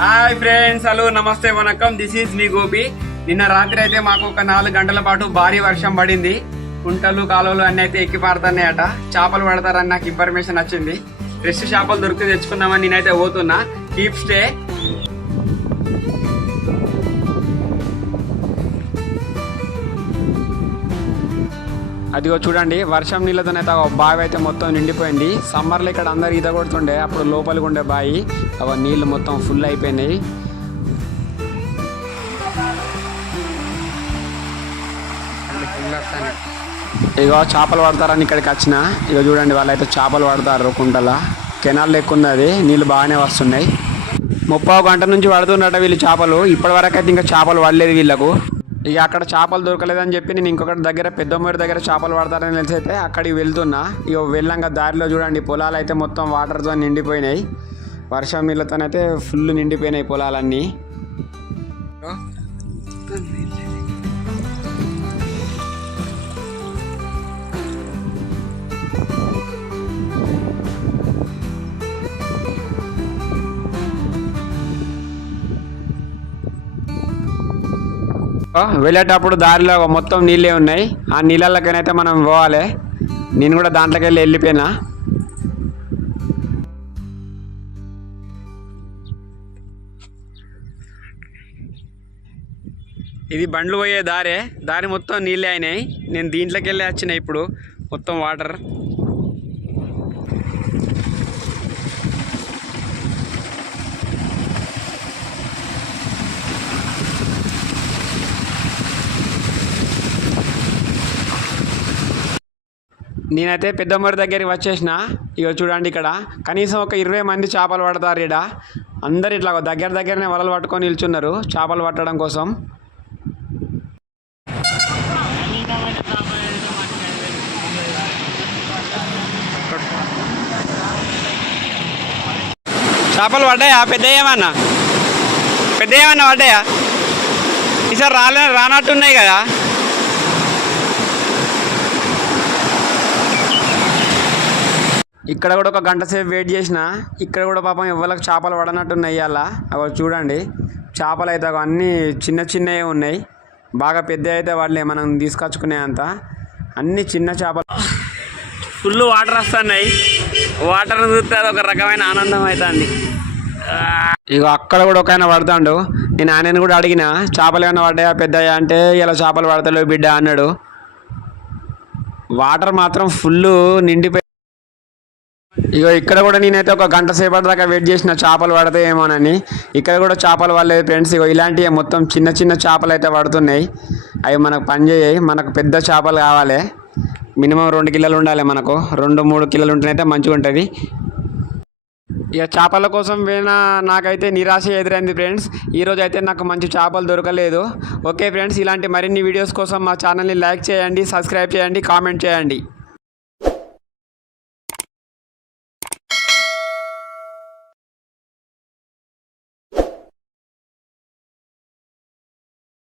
Hi friends hello namaste vanakkam. This is me Gopi. నిన్న రాత్రి అయితే మాకు ఒక నాలుగు గంటల పాటు భారీ వర్షం పడింది. కుంటలు కాలువలు అన్ని అయితే ఎక్కి పారుతున్నాయట. చేపలు పడతారని నాకు ఇన్ఫర్మేషన్ వచ్చింది ఫ్రెష్ చేపలు దొరికితే తెచ్చుకుందామని నేనైతే పోతున్నా. కీప్ స్టే అదిగో చూడండి వర్షం నీళ్ళతోనైతే బావి అయితే మొత్తం నిండిపోయింది. సమ్మర్లో ఇక్కడ అందరు ఈత కొడుతుండే అప్పుడు లోపలికి ఉండే బావి అవ నీళ్ళు మొత్తం ఫుల్ అయిపోయినాయి. ఇగో చేపలు పడతారని ఇక్కడికి వచ్చిన. ఇగో చూడండి వాళ్ళైతే చేపలు పడతారు కుంటల. కెనాల్ లెక్క అది నీళ్ళు బాగానే వస్తున్నాయి. ముప్పై గంట నుంచి పడుతున్నట వీళ్ళు చేపలు. ఇప్పటి వరకు అయితే ఇంకా చేపలు పడలేదు వీళ్ళకు. ఇక అక్కడ చేపలు దొరకలేదని చెప్పి నేను ఇంకొకటి దగ్గర పెద్దమ్మడి దగ్గర చేపలు పడతారని తెలిసి అయితే అక్కడికి వెళ్తున్నా. ఇక వెళ్ళంగా దారిలో చూడండి పొలాలు అయితే మొత్తం వాటర్తో నిండిపోయినాయి. వర్షం నీళ్ళతోనైతే ఫుల్ నిండిపోయినాయి పొలాలన్నీ. వెళ్ళేటప్పుడు దారిలో మొత్తం నీళ్ళే ఉన్నాయి. ఆ నీళ్ళకైతే మనం పోవాలి. నేను కూడా దాంట్లోకి వెళ్ళి వెళ్ళిపోయినా. ఇది బండ్లు పోయే దారే. దారి మొత్తం నీళ్ళే అయినాయి. నేను దీంట్లోకి వెళ్ళి వచ్చినాయి ఇప్పుడు. మొత్తం వాటర్. నేనైతే పెద్దమ్మరి దగ్గరికి వచ్చేసిన. ఇక చూడండి ఇక్కడ. కనీసం ఒక ఇరవై మంది చేపలు పడతారు ఇడ అందరు ఇట్లా దగ్గర దగ్గరనే వలలు పట్టుకొని నిల్చున్నారు చేపలు పట్టడం కోసం. చేపలు పడ్డాయా? పెద్ద ఏమన్నా పెద్ద ఏమన్నా పడ్డాయా? ఈసారి రాలే రానట్టున్నాయి కదా. ఇక్కడ కూడా ఒక గంట సేపు వెయిట్ చేసిన ఇక్కడ కూడా పాపం ఎవరికి చేపలు పడనట్టున్నాయి అలా అవి చూడండి చేపలు అయితే అన్నీ చిన్న చిన్నవి ఉన్నాయి. బాగా పెద్ద అయితే వాళ్ళే మనం తీసుకొచ్చుకునే అంత. అన్ని చిన్న చేపలు. ఫుల్ వాటర్ వస్తున్నాయి. వాటర్ చూస్తే అది ఒక రకమైన ఆనందం అవుతుంది ఇక అక్కడ కూడా ఒక ఆయన పడతాడు. నేను ఆయనను కూడా అడిగిన చేపలు ఏమైనా పడ్డాయా పెద్దయా అంటే ఇలా చేపలు పడతలేవు బిడ్డ అన్నాడు. వాటర్ మాత్రం ఫుల్ నిండిపోయి ఇగో ఇక్కడ కూడా నేనైతే ఒక గంట సేపటి దాకా వెయిట్ చేసిన చేపలు పడతాయేమోనని ఇక్కడ కూడా చేపలు పడలేదు ఫ్రెండ్స్. ఇగో ఇలాంటివి మొత్తం చిన్న చిన్న చేపలు అయితే పడుతున్నాయి. అవి మనకు పనిచేయాయి మనకు పెద్ద చేపలు కావాలి. మినిమం రెండు కిలోలు ఉండాలి మనకు. రెండు మూడు కిలోలు ఉంటేనైతే మంచిగా ఉంటుంది. ఇక చేపల కోసం పోయిన నాకైతే నిరాశ ఎదురైంది ఫ్రెండ్స్. ఈరోజు అయితే నాకు మంచి చేపలు దొరకలేదు. ఓకే ఫ్రెండ్స్ ఇలాంటి మరిన్ని వీడియోస్ కోసం మా ఛానల్ని లైక్ చేయండి సబ్స్క్రైబ్ చేయండి కామెంట్ చేయండి.